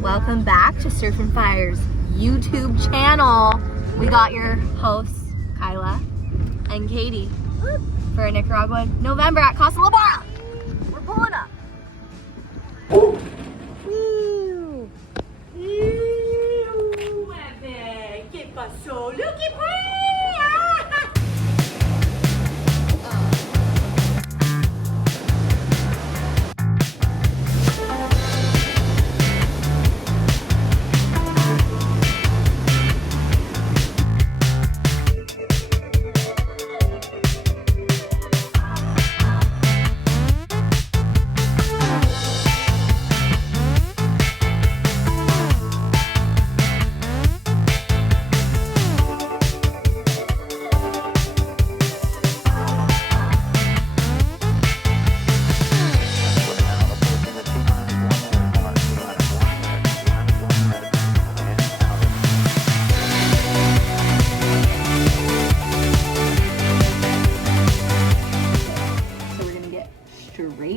Welcome back to Surf and Fire's YouTube channel. We got your hosts, Kyla and Katie, for a Nicaraguan November at Casa La Barra. We're pulling up. Woo! ¿Qué pasó? Looky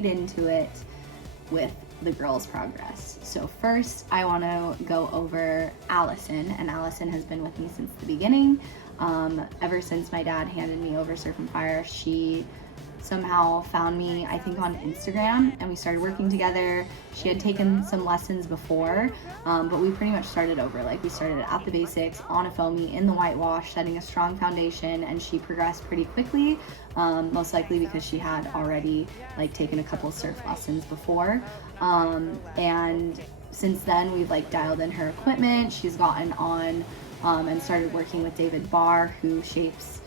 into it with the girls' progress. So first I want to go over Allison, and Allison has been with me since the beginning. Ever since my dad handed me over Surf and Fire, she somehow found me, I think, on Instagram, and we started working together. She had taken some lessons before, but we pretty much started over. Like, we started at the basics, on a foamy, in the whitewash, setting a strong foundation, and she progressed pretty quickly, most likely because she had already like taken a couple surf lessons before. And since then we've like dialed in her equipment. She's gotten on and started working with Duran Barr, who shapes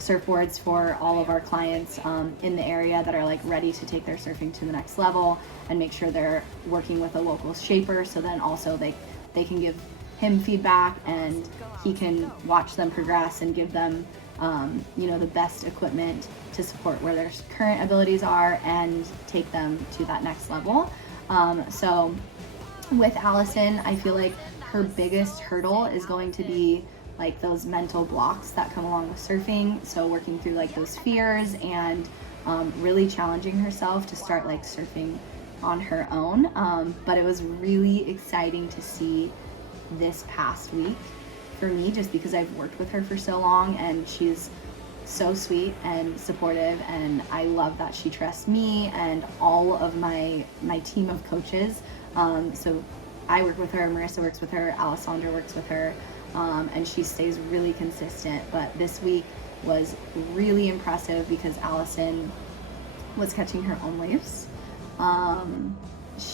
surfboards for all of our clients in the area that are like ready to take their surfing to the next level, and make sure they're working with a local shaper, so then also they can give him feedback and he can watch them progress and give them the best equipment to support where their current abilities are and take them to that next level. So with Allison, I feel like her biggest hurdle is going to be like those mental blocks that come along with surfing. So working through like those fears and really challenging herself to start like surfing on her own. But it was really exciting to see this past week for me, just because I've worked with her for so long and she's so sweet and supportive, and I love that she trusts me and all of my team of coaches. So I work with her, Marissa works with her, Alessandra works with her, and she stays really consistent. But this week was really impressive because Allison was catching her own waves.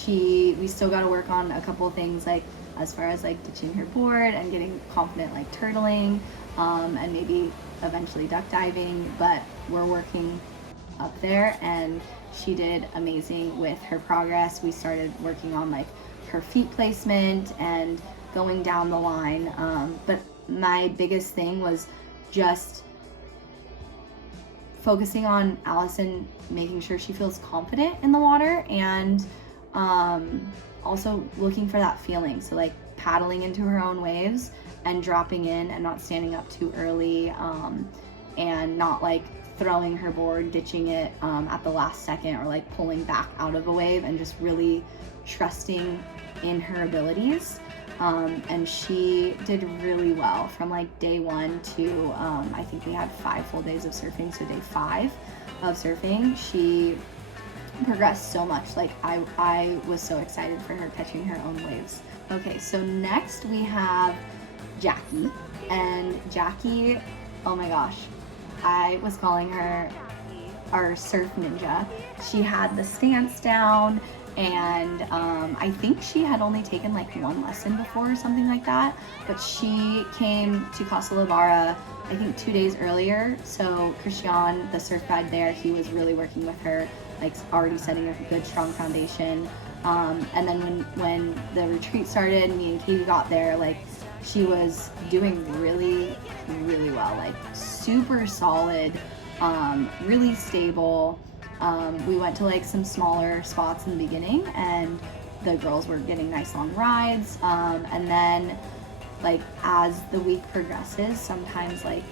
We still got to work on a couple of things, like as far as like ditching her board and getting confident like turtling, and maybe eventually duck diving, but we're working up there, and she did amazing with her progress. We started working on like her feet placement and going down the line, but my biggest thing was just focusing on Allison, making sure she feels confident in the water, and also looking for that feeling. So like paddling into her own waves and dropping in and not standing up too early, and not like throwing her board, ditching it at the last second, or like pulling back out of a wave, and just really trusting in her abilities. And she did really well from like day one to I think we had 5 full days of surfing, so day 5 of surfing she progressed so much. Like I was so excited for her catching her own waves. Okay, so next we have Jackie, and Jackie, oh my gosh, I was calling her our surf ninja. She had the stance down, and I think she had only taken like 1 lesson before or something like that, but she came to Casa La Barra I think 2 days earlier. So Christian, the surf guide there, he was really working with her, like already setting a good strong foundation, and then when the retreat started, me and Katie got there, like she was doing really well, like super solid, really stable. We went to like some smaller spots in the beginning, and the girls were getting nice long rides, and then like as the week progresses, sometimes like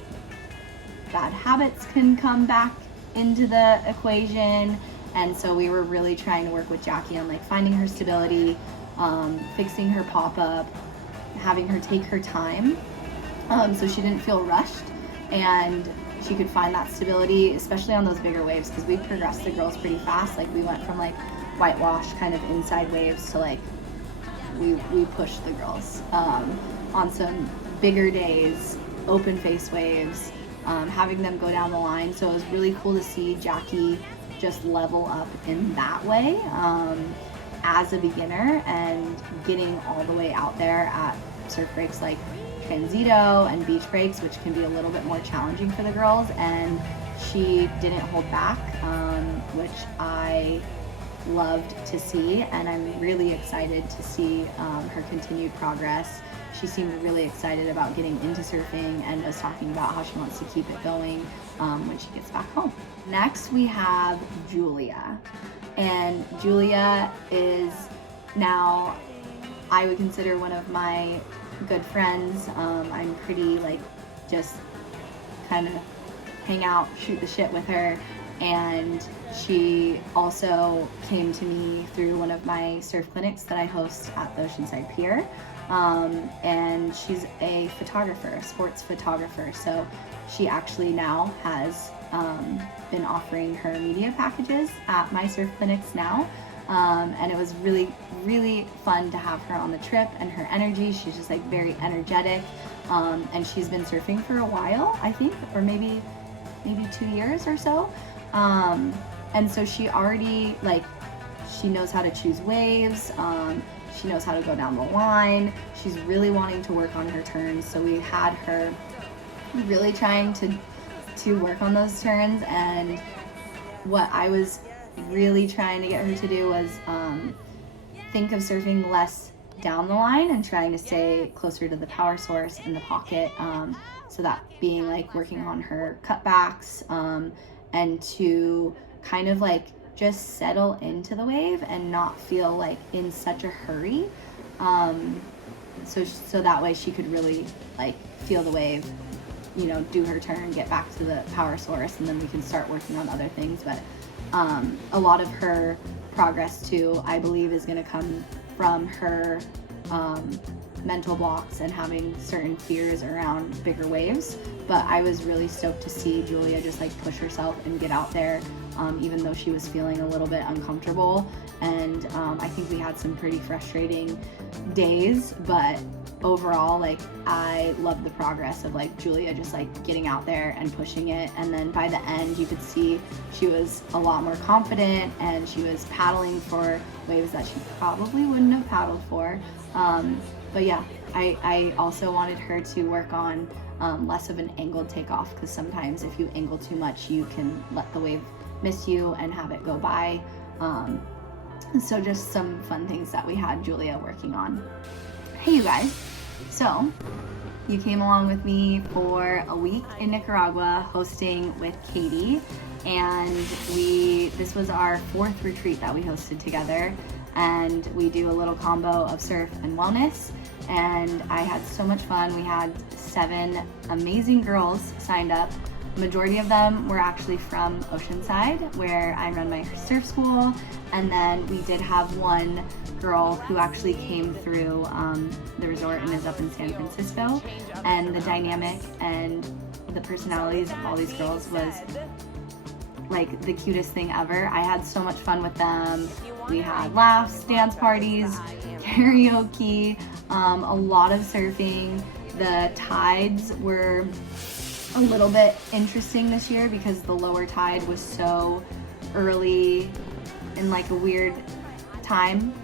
bad habits can come back into the equation, and so we were really trying to work with Jackie on like finding her stability, fixing her pop-up, having her take her time, so she didn't feel rushed and she could find that stability, especially on those bigger waves, because we progressed the girls pretty fast. Like we went from like whitewash kind of inside waves to like we pushed the girls on some bigger days, open face waves, having them go down the line. So it was really cool to see Jackie just level up in that way as a beginner, and getting all the way out there at surf breaks like Transito and beach breaks, which can be a little bit more challenging for the girls, and she didn't hold back, which I loved to see, and I'm really excited to see her continued progress. She seemed really excited about getting into surfing and was talking about how she wants to keep it going when she gets back home. Next we have Julia, and Julia is now, I would consider, one of my good friends. I'm pretty like just kind of hang out, shoot the shit with her, and she also came to me through one of my surf clinics that I host at the Oceanside Pier, and she's a photographer, a sports photographer, so she actually now has been offering her media packages at my surf clinics now. And it was really, really fun to have her on the trip, and her energy, she's just like very energetic, and she's been surfing for a while, I think, or maybe 2 years or so, and so she already, like, she knows how to choose waves, she knows how to go down the line, she's really wanting to work on her turns, so we had her really trying to work on those turns, and what I was really trying to get her to do was think of surfing less down the line and trying to stay closer to the power source in the pocket, so that being like working on her cutbacks, and to kind of like just settle into the wave and not feel like in such a hurry, so that way she could really like feel the wave, you know, do her turn, get back to the power source, and then we can start working on other things. But a lot of her progress too, I believe, is going to come from her mental blocks and having certain fears around bigger waves. But I was really stoked to see Julia just like push herself and get out there, even though she was feeling a little bit uncomfortable. And I think we had some pretty frustrating days, but overall, like, I love the progress of like Julia just like getting out there and pushing it, and then by the end you could see she was a lot more confident, and she was paddling for waves that she probably wouldn't have paddled for, but yeah, I also wanted her to work on less of an angled takeoff, because sometimes if you angle too much you can let the wave miss you and have it go by, so just some fun things that we had Julia working on. Hey you guys, so you came along with me for a week in Nicaragua hosting with Katie, and this was our 4th retreat that we hosted together, and we do a little combo of surf and wellness, and I had so much fun. We had 7 amazing girls signed up. Majority of them were actually from Oceanside, where I run my surf school, and then we did have one girl who actually came through the resort and is up in San Francisco, and the dynamic and the personalities of all these girls was like the cutest thing ever. I had so much fun with them. We had laughs, dance parties, karaoke, a lot of surfing. The tides were a little bit interesting this year because the lower tide was so early in like a weird time,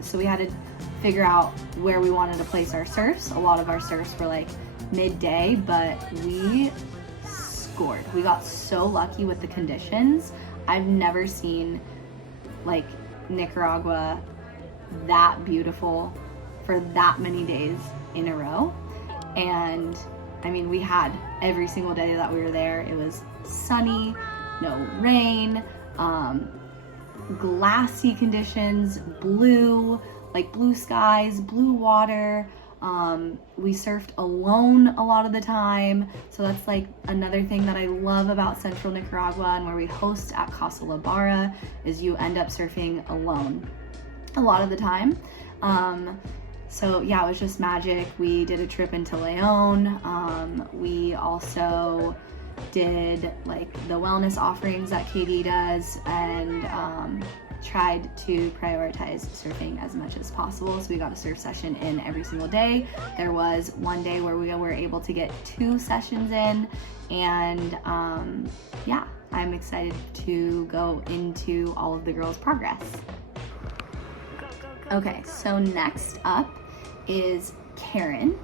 so we had to figure out where we wanted to place our surfs. A lot of our surfs were like midday, but we scored. We got so lucky with the conditions. I've never seen like Nicaragua that beautiful for that many days in a row, and I mean, we had every single day that we were there. It was sunny, no rain, glassy conditions, blue skies, blue water. We surfed alone a lot of the time. So that's like another thing that I love about Central Nicaragua and where we host at Casa La Barra, is you end up surfing alone a lot of the time. So yeah, it was just magic. We did a trip into Leon. We also did like the wellness offerings that Katie does, and tried to prioritize surfing as much as possible. So we got a surf session in every single day. There was one day where we were able to get 2 sessions in, and yeah, I'm excited to go into all of the girls' progress. Okay, so next up is Karen.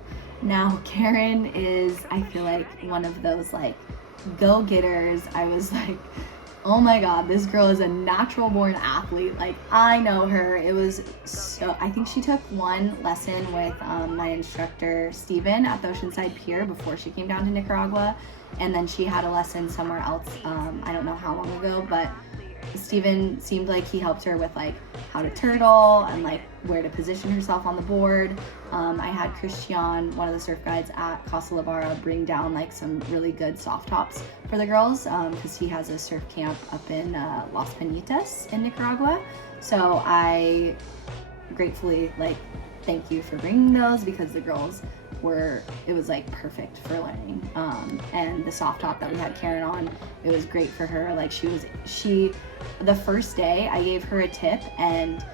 Now Karen is, I feel like, one of those like go-getters. I was like, oh my god, this girl is a natural born athlete. Like, I know her. It was so, I think she took one lesson with my instructor Steven at the Oceanside Pier before she came down to Nicaragua, and then she had a lesson somewhere else, I don't know how long ago, but Steven seemed like he helped her with like how to turtle and like where to position herself on the board. I had Christian, one of the surf guides at Casa La Barra, bring down like some really good soft tops for the girls, because he has a surf camp up in Las Peñitas in Nicaragua. So I gratefully like thank you for bringing those, because the girls it was like perfect for learning. And the soft top that we had Karen on, it was great for her. Like the first day I gave her a tip, and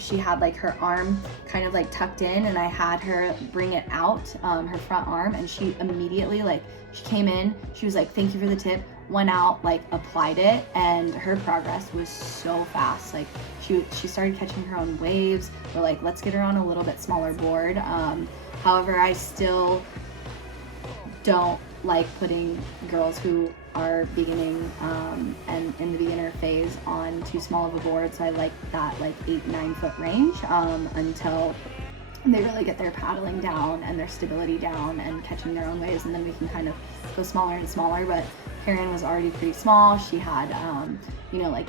she had like her arm kind of like tucked in, and I had her bring it out, her front arm, and she immediately, like, she came in, she was like, thank you for the tip, went out, like applied it, and her progress was so fast. Like she started catching her own waves. We're like, let's get her on a little bit smaller board. However, I still don't like putting girls who are beginning and in the beginner phase on too small of a board. So I like that like 8-9 foot range until they really get their paddling down and their stability down and catching their own waves, and then we can kind of go smaller and smaller. But Karen was already pretty small. She had like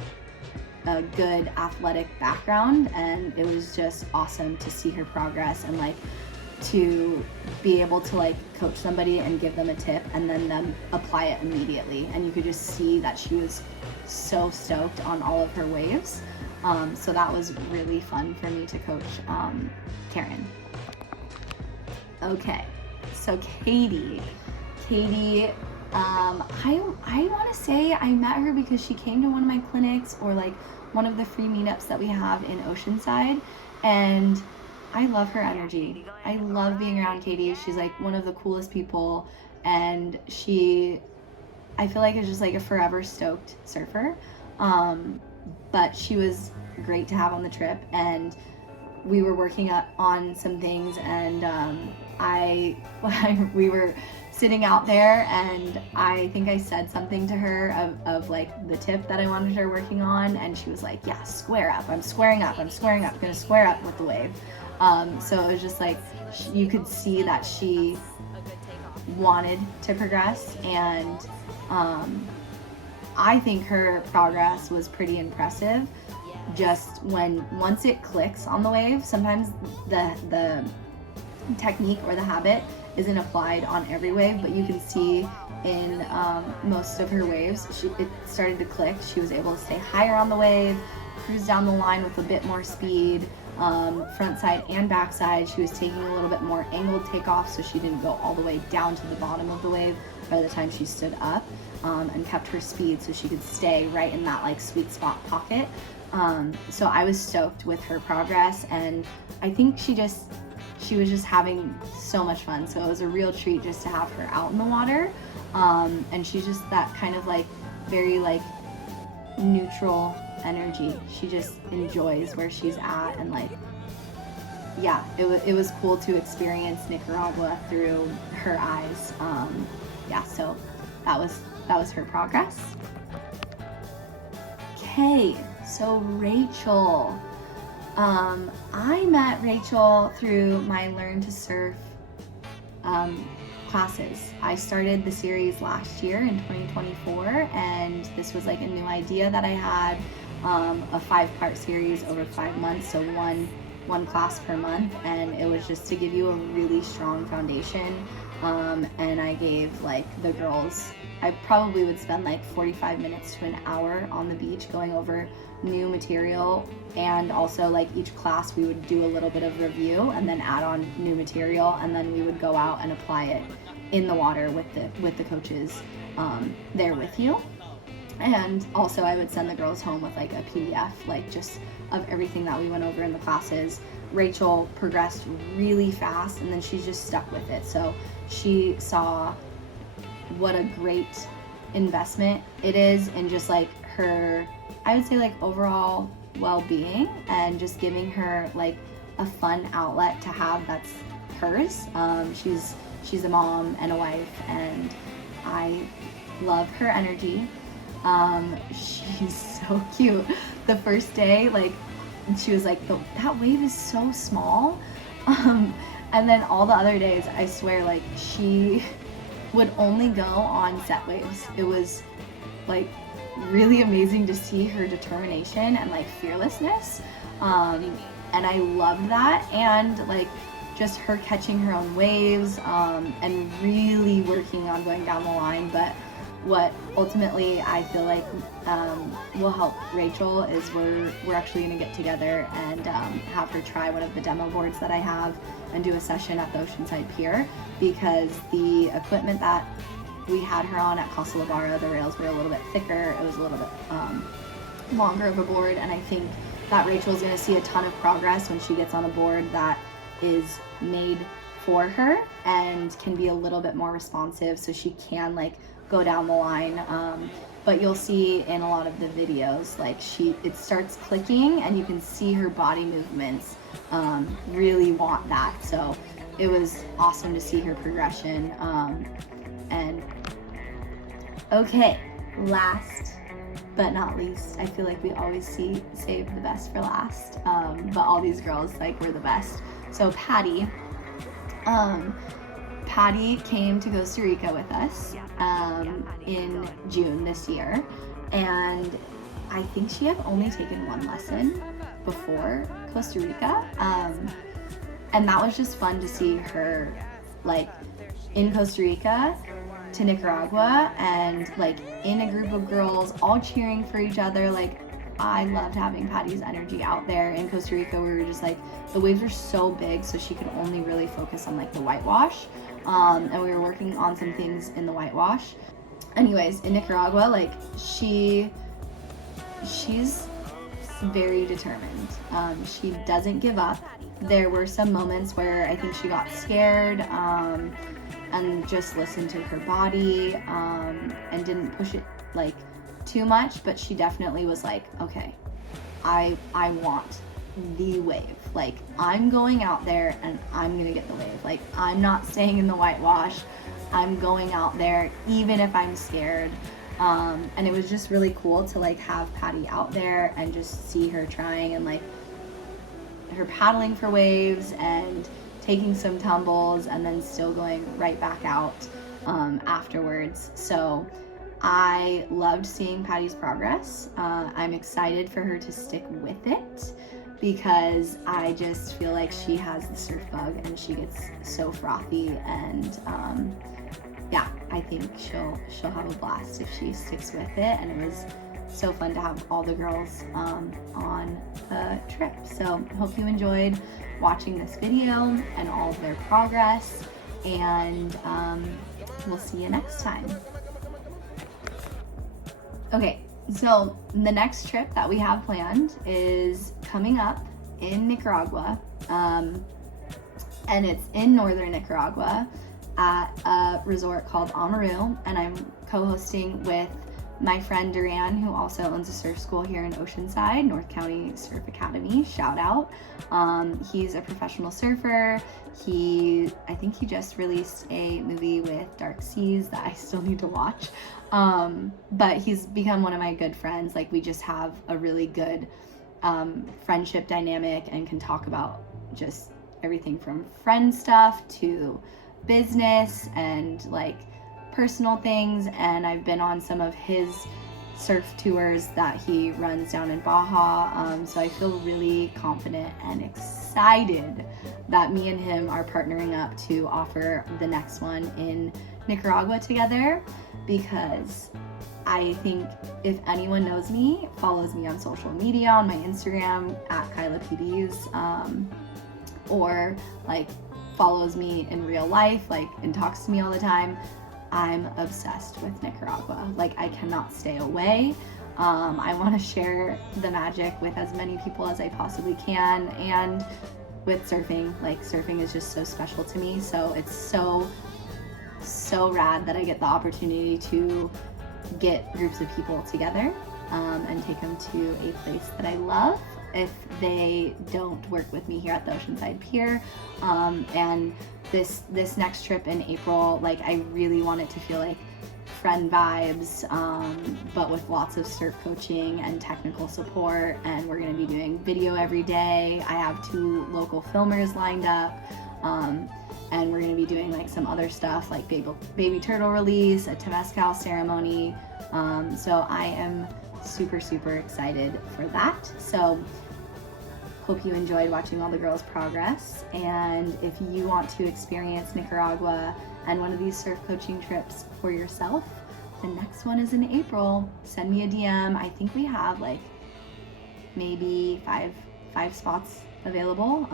a good athletic background, and it was just awesome to see her progress and like to be able to like coach somebody and give them a tip and then them apply it immediately, and you could just see that she was so stoked on all of her waves. So that was really fun for me to coach Karen. Okay, so Katie, I want to say I met her because she came to one of my clinics or like one of the free meetups that we have in Oceanside, and I love her energy. I love being around Katie. She's like one of the coolest people, and I feel like is just like a forever stoked surfer. But she was great to have on the trip, and we were working on some things, and we were sitting out there, and I think I said something to her of like the tip that I wanted her working on, and she was like, yeah, square up, I'm squaring up, I'm gonna square up with the wave. So it was just like, you could see that she wanted to progress, and I think her progress was pretty impressive. Just once it clicks on the wave, sometimes the technique or the habit isn't applied on every wave, but you can see in most of her waves, it started to click. She was able to stay higher on the wave, cruise down the line with a bit more speed, front side and back side. She was taking a little bit more angled takeoff, so she didn't go all the way down to the bottom of the wave by the time she stood up, and kept her speed so she could stay right in that like sweet spot pocket. So I was stoked with her progress, and I think she was just having so much fun. So it was a real treat just to have her out in the water. And she's just that kind of like very like neutral energy. She just enjoys where she's at, and like, yeah, it was cool to experience Nicaragua through her eyes. Yeah, so that was her progress. Okay, so Rachel. I met Rachel through my Learn to Surf classes. I started the series last year in 2024, and this was like a new idea that I had, a 5-part series over 5 months, so one class per month, and it was just to give you a really strong foundation. And I gave like the girls I probably would spend like 45 minutes to an hour on the beach going over new material, and also like each class we would do a little bit of review and then add on new material, and then we would go out and apply it in the water with the coaches there with you. And also I would send the girls home with like a PDF, like just of everything that we went over in the classes. Rachel progressed really fast, and then she's just stuck with it. So she saw what a great investment it is in just like her, I would say like overall well-being, and just giving her like a fun outlet to have that's hers. She's a mom and a wife, and I love her energy. She's so cute. The first day, like, she was like, that wave is so small. And then all the other days, I swear, like, she would only go on set waves. It was like really amazing to see her determination and like fearlessness. And I love that. And like just her catching her own waves, and really working on going down the line. But what ultimately I feel like will help Rachel is we're actually going to get together and have her try one of the demo boards that I have and do a session at the Oceanside Pier, because the equipment that we had her on at Casa La Barra, the rails were a little bit thicker, it was a little bit longer of a board, and I think that Rachel's going to see a ton of progress when she gets on a board that is made for her and can be a little bit more responsive, so she can like go down the line. But you'll see in a lot of the videos, like it starts clicking and you can see her body movements really want that. So it was awesome to see her progression. And okay, last but not least, I feel like we always save the best for last. But all these girls, like, were the best. So Patty came to Costa Rica with us in June this year, and I think she had only taken one lesson before Costa Rica, and that was just fun to see her like in Costa Rica to Nicaragua, and like in a group of girls all cheering for each other. Like, I loved having Patty's energy out there. In Costa Rica, we were just like, the waves were so big, so she could only really focus on like the whitewash, and we were working on some things in the whitewash. Anyways, in Nicaragua, like she's very determined. She doesn't give up. There were some moments where I think she got scared and just listened to her body and didn't push it like too much, but she definitely was like, okay, I want the wave. Like, I'm going out there and I'm gonna get the wave. Like, I'm not staying in the whitewash. I'm going out there even if I'm scared. And it was just really cool to like have Patty out there and just see her trying, and like her paddling for waves and taking some tumbles and then still going right back out afterwards. So I loved seeing Patty's progress. I'm excited for her to stick with it, because I just feel like she has the surf bug and she gets so frothy, and yeah, I think she'll have a blast if she sticks with it. And it was so fun to have all the girls on the trip. So hope you enjoyed watching this video and all of their progress, and we'll see you next time. Okay, so the next trip that we have planned is coming up in Nicaragua, and it's in Northern Nicaragua at a resort called Amaru, and I'm co-hosting with my friend Duran, who also owns a surf school here in Oceanside, North County Surf Academy, shout out. He's a professional surfer. I think he just released a movie with Dark Seas that I still need to watch. But he's become one of my good friends. Like, we just have a really good friendship dynamic and can talk about just everything from friend stuff to business and like personal things. And I've been on some of his surf tours that he runs down in Baja, so I feel really confident and excited that me and him are partnering up to offer the next one in Nicaragua together. because I think if anyone knows me, follows me on social media, on my Instagram at KylaPDs, or like follows me in real life, like, and talks to me all the time, I'm obsessed with Nicaragua. Like, I cannot stay away. I want to share the magic with as many people as I possibly can, and with surfing, like, surfing is just so special to me. So it's so rad that I get the opportunity to get groups of people together and take them to a place that I love if they don't work with me here at the Oceanside Pier. And this next trip in April, like, I really want it to feel like friend vibes, but with lots of surf coaching and technical support. And we're going to be doing video every day. I have 2 local filmers lined up, and we're going to be doing like some other stuff like baby turtle release, a Temescal ceremony. So I am super excited for that. So hope you enjoyed watching all the girls' progress. And if you want to experience Nicaragua and one of these surf coaching trips for yourself, the next one is in April. Send me a DM. I think we have like maybe five spots available.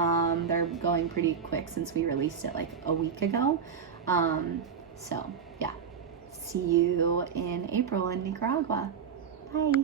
They're going pretty quick since we released it like a week ago. So yeah, see you in April in Nicaragua. Bye.